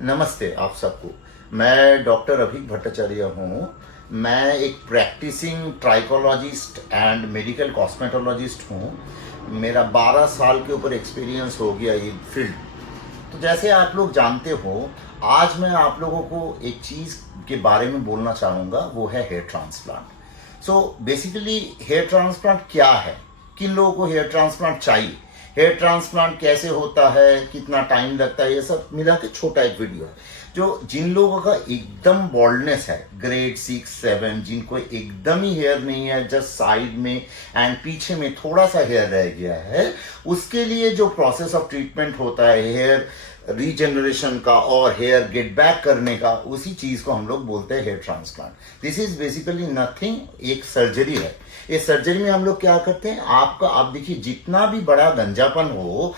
नमस्ते आप सबको। मैं डॉक्टर अभिक भट्टाचार्य हूँ। मैं एक practicing trichologist and medical cosmetologist हूँ। मेरा 12 साल के ऊपर एक्सपीरियंस हो गया ये फील्ड। तो जैसे आप लोग जानते हो, आज मैं आप लोगों को एक चीज़ के बारे में बोलना चाहूँगा, वो है hair transplant. So basically hair transplant क्या है, किन लोगों को हेयर ट्रांसप्लांट चाहिए, हेयर ट्रांसप्लांट कैसे होता है, कितना टाइम लगता है, ये सब मिला के छोटा एक वीडियो है। जो जिन लोगों का एकदम बॉल्डनेस है, ग्रेड 6, 7, जिनको एकदम ही हेयर नहीं है, जस्ट साइड में एंड पीछे में थोड़ा सा हेयर रह गया है, उसके लिए जो प्रोसेस ऑफ ट्रीटमेंट होता है हेयर रीजनरेशन का और हेयर गेट बैक करने का, उसी चीज को हम लोग बोलते हैं hair transplant. This is basically nothing, एक सर्जरी है। इस सर्जरी में हम लोग क्या करते हैं, आपका आप देखिए जितना भी बड़ा गंजापन हो,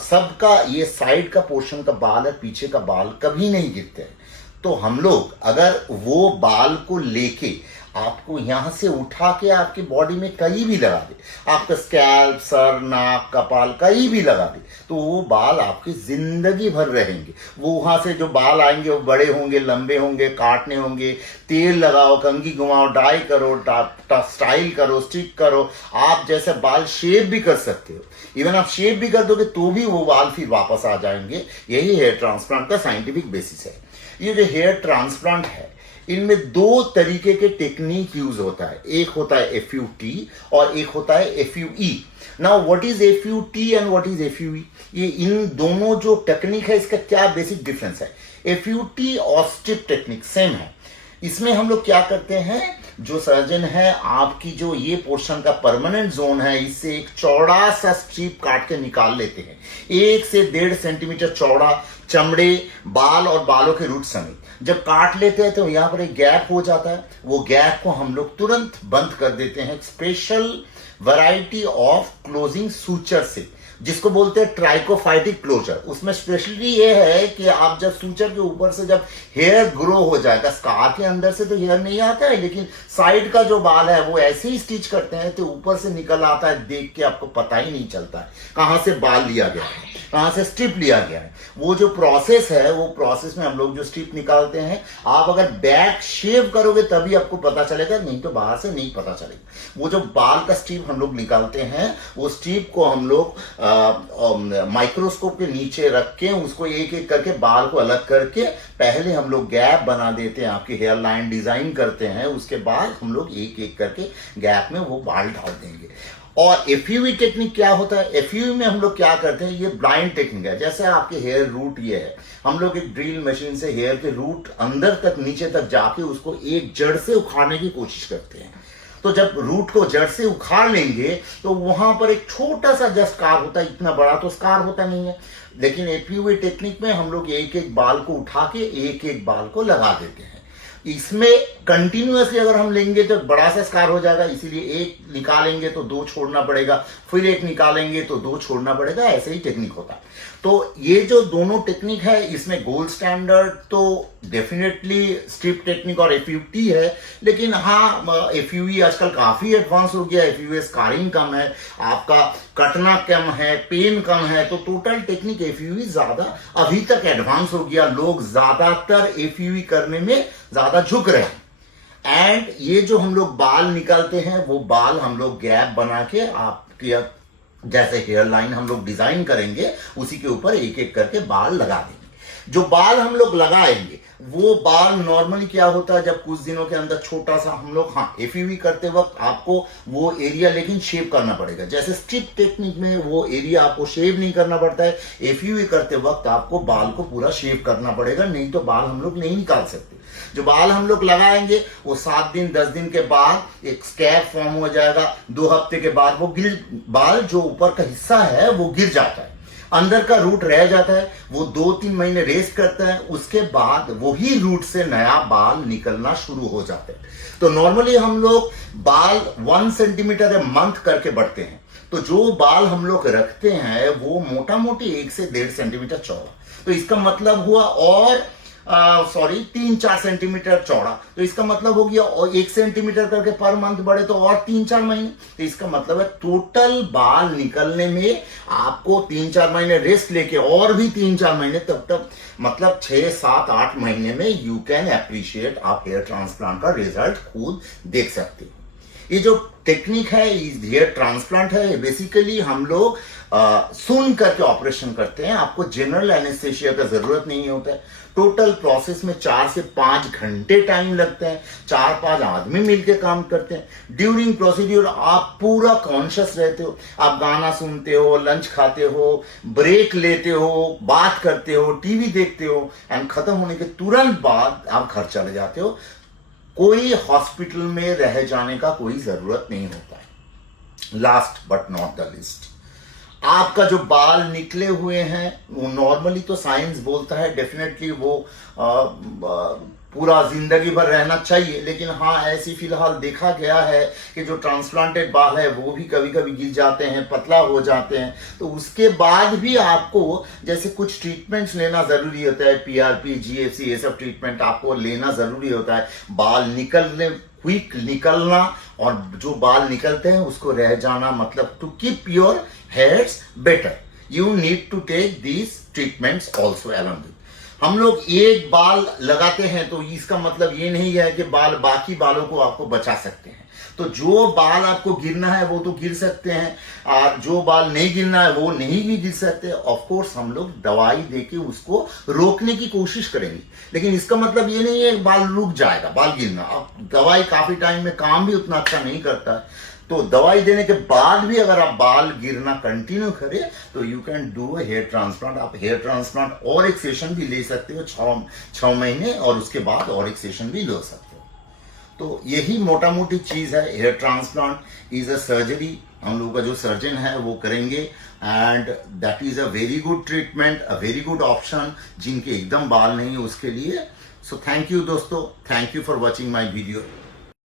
सबका ये साइड का पोर्शन का बाल है, पीछे का बाल कभी नहीं गिरते हैं। तो हम लोग अगर वो बाल को लेके आपको यहां से उठा के आपकी बॉडी में कहीं भी लगा दे, आपका स्कैल्प, सर, नाक, कपाल कहीं भी लगा दे, तो वो बाल आपकी जिंदगी भर रहेंगे। वो वहां से जो बाल आएंगे वो बड़े होंगे, लंबे होंगे, काटने होंगे। तेल लगाओ, कंघी घुमाओ, डाई करो, स्टाइल करो, स्टिक करो, आप जैसे बाल शेव भी कर सकते हो। इवन आप शेव भी कर दोगे तो भी वो बाल फिर वापस आ जाएंगे। यही हेयर ट्रांसप्लांट का साइंटिफिक बेसिस है। ये जो हेयर ट्रांसप्लांट है, इनमें दो तरीके के टेक्निक यूज होता है। एक होता है FUT और एक होता है FUE। Now what is FUT and what is FUE? ये इन दोनों जो टेक्निक है, इसका क्या बेसिक डिफरेंस है? FUT और स्ट्रिप टेक्निक सेम है। इसमें हम लोग क्या करते हैं, जो सर्जन है आपकी जो ये पोर्शन का परमानेंट जोन है, इससे एक चौड़ा सा स्ट्रिप काट के निकाल लेते हैं। 1 से 1.5 सेंटीमीटर चौड़ा, चमड़े, बाल और बालों के रूट समेत जब काट लेते हैं तो यहाँ पर एक गैप हो जाता है। वो गैप को हम लोग तुरंत बंद कर देते हैं special variety of closing suture से, जिसको बोलते हैं ट्राइकोफाइटिक क्लोजर। उसमें स्पेशली ये है कि आप जब सूचर के ऊपर से जब हेयर ग्रो हो जाएगा, स्कार के अंदर से तो हेयर नहीं आता है, लेकिन साइड का जो बाल है वो ऐसे ही स्टिच करते हैं तो ऊपर से निकल आता है, देख के आपको पता ही नहीं चलता है कहां से बाल लिया गया है, कहां से स्ट्रिप लिया गया है। वो जो प्रोसेस है, वो प्रोसेस में हम लोग जो स्ट्रिप निकालते हैं, आप अगर बैक शेव करोगे तभी आपको पता चलेगा, नहीं तो बाहर से नहीं पता चलेगा। वो जो बाल का स्ट्रिप हम लोग निकालते हैं, वो स्ट्रिप को हम लोग माइक्रोस्कोप के नीचे रख के उसको एक एक करके बाल को अलग करके पहले हम लोग गैप बना देते हैं, आपकी हेयर लाइन डिजाइन करते हैं, उसके बाद हम लोग एक एक करके गैप में वो बाल डाल देंगे। और FUE टेक्निक क्या होता है? FUE में हम लोग क्या करते हैं, ये ब्लाइंड टेक्निक है। जैसे आपके हेयर रूट ये है, हम लोग एक ड्रिल मशीन से हेयर के रूट अंदर तक, नीचे तक जाके उसको एक जड़ से उखाड़ने की कोशिश करते हैं। तो जब रूट को जड़ से उखाड़ लेंगे तो वहां पर एक छोटा सा जस्ट स्कार होता है, इतना बड़ा तो स्कार होता नहीं है। लेकिन FUE टेक्निक में हम लोग एक एक बाल को उठा के एक एक बाल को लगा देते हैं। इसमें कंटिन्यूअसली अगर हम लेंगे तो बड़ा सा स्कार हो जाएगा, इसीलिए एक निकालेंगे तो 2 छोड़ना पड़ेगा, फिर एक निकालेंगे तो 2 छोड़ना पड़ेगा, ऐसे ही टेक्निक होता है। तो ये जो दोनों टेक्निक है, इसमें गोल्ड स्टैंडर्ड तो डेफिनेटली स्ट्रिप टेक्निक और FUT है, लेकिन हाँ FUE आजकल काफी एडवांस हो गया। FUE स्कारिंग कम है, आपका कटना कम है, पेन कम है, तो टोटल टेक्निक FUE ज्यादा अभी तक एडवांस हो गया। लोग ज्यादातर FUE करने में ज्यादा झुक रहे हैं। एंड ये जो हम लोग बाल निकालते हैं, वो बाल हम लोग गैप बना के आपकी जैसे हेयर लाइन हम लोग डिजाइन करेंगे, उसी के ऊपर एक एक करके बाल लगा देंगे। जो बाल हम लोग लगाएंगे वो बाल नॉर्मली क्या होता है, जब कुछ दिनों के अंदर छोटा सा हम लोग, हाँ FUE करते वक्त आपको वो एरिया लेकिन शेव करना पड़ेगा। जैसे स्ट्रिप टेक्निक में वो एरिया आपको शेव नहीं करना पड़ता है, FUE करते वक्त आपको बाल को पूरा शेव करना पड़ेगा, नहीं तो बाल हम लोग नहीं निकाल सकते। जो बाल हम लोग लगाएंगे वो 7 दिन 10 दिन के बाद एक स्कैल्प फॉर्म हो जाएगा। 2 हफ्ते के बाद वो बाल जो ऊपर का हिस्सा है वो गिर जाता है, अंदर का रूट रह जाता है। वो 2-3 महीने रेस्ट करता है, उसके बाद वही रूट से नया बाल निकलना शुरू हो जाते हैं। तो नॉर्मली हम लोग बाल 1 सेंटीमीटर ए मंथ करके बढ़ते हैं। तो जो बाल हम लोग रखते हैं वो मोटा मोटी 1 से 1.5 सेंटीमीटर चौड़ा। तो इसका मतलब हुआ, और सॉरी 3-4 सेंटीमीटर चौड़ा, तो इसका मतलब हो गया और 1 सेंटीमीटर करके पर मंथ बढ़े तो और 3-4 महीने, तो इसका मतलब है टोटल बाल निकलने में आपको 3-4 महीने रेस्ट लेके और भी 3-4 महीने, तब तक मतलब 6-7-8 महीने में यू कैन अप्रिशिएट आप हेयर ट्रांसप्लांट का रिजल्ट खुद देख सकते हो। ये जो टेक्निक है हेयर ट्रांसप्लांट है, बेसिकली हम लोग सुन करके ऑपरेशन करते हैं, आपको जनरल एनेस्थेशिया का जरूरत नहीं होता है। टोटल प्रोसेस में 4 से 5 घंटे टाइम लगते हैं, 4-5 आदमी मिलकर काम करते हैं। ड्यूरिंग प्रोसीड्यूर आप पूरा कॉन्शियस रहते हो, आप गाना सुनते हो, लंच खाते हो, ब्रेक लेते हो, बात करते हो, टीवी देखते हो, एंड खत्म होने के तुरंत बाद आप घर चले जाते हो। कोई हॉस्पिटल में रह जाने का कोई जरूरत नहीं होता है। Last but not the list, आपका जो बाल निकले हुए हैं वो नॉर्मली तो साइंस बोलता है डेफिनेटली वो पूरा जिंदगी भर रहना चाहिए, लेकिन हाँ ऐसी फिलहाल देखा गया है कि जो ट्रांसप्लांटेड बाल है वो भी कभी कभी गिर जाते हैं, पतला हो जाते हैं, तो उसके बाद भी आपको जैसे कुछ ट्रीटमेंट्स लेना जरूरी होता है, PRP, GFC, ये सब ट्रीटमेंट आपको लेना जरूरी होता है। बाल निकलने क्विक निकलना और जो बाल निकलते हैं उसको रह जाना, मतलब to keep your hairs better you need to take these treatments also along with. हम लोग एक बाल लगाते हैं तो इसका मतलब ये नहीं है कि बाल बाकी बालों को आपको बचा सकते हैं। तो जो बाल आपको गिरना है वो तो गिर सकते हैं, और जो बाल नहीं गिरना है वो नहीं भी गिर सकते। ऑफ कोर्स हम लोग दवाई देके उसको रोकने की कोशिश करेंगे, लेकिन इसका मतलब ये नहीं है बाल रुक जाएगा, बाल गिरना। अब दवाई काफी टाइम में काम भी उतना अच्छा नहीं करता है, तो दवाई देने के बाद भी अगर आप बाल गिरना कंटिन्यू करें तो you can do here transplant. आप हेयर ट्रांसप्लांट और एक सेशन भी ले सकते हो 6 महीने, और उसके बाद और एक सेशन भी ले सकते हो। तो यही मोटा मोटी चीज है। Hair transplant is a surgery, हम लोगों का जो सर्जन है वो करेंगे, and that is a very good treatment, a very good option जिनके एकदम बाल नहीं है उसके लिए। सो थैंक यू दोस्तों, thank you for watching my video.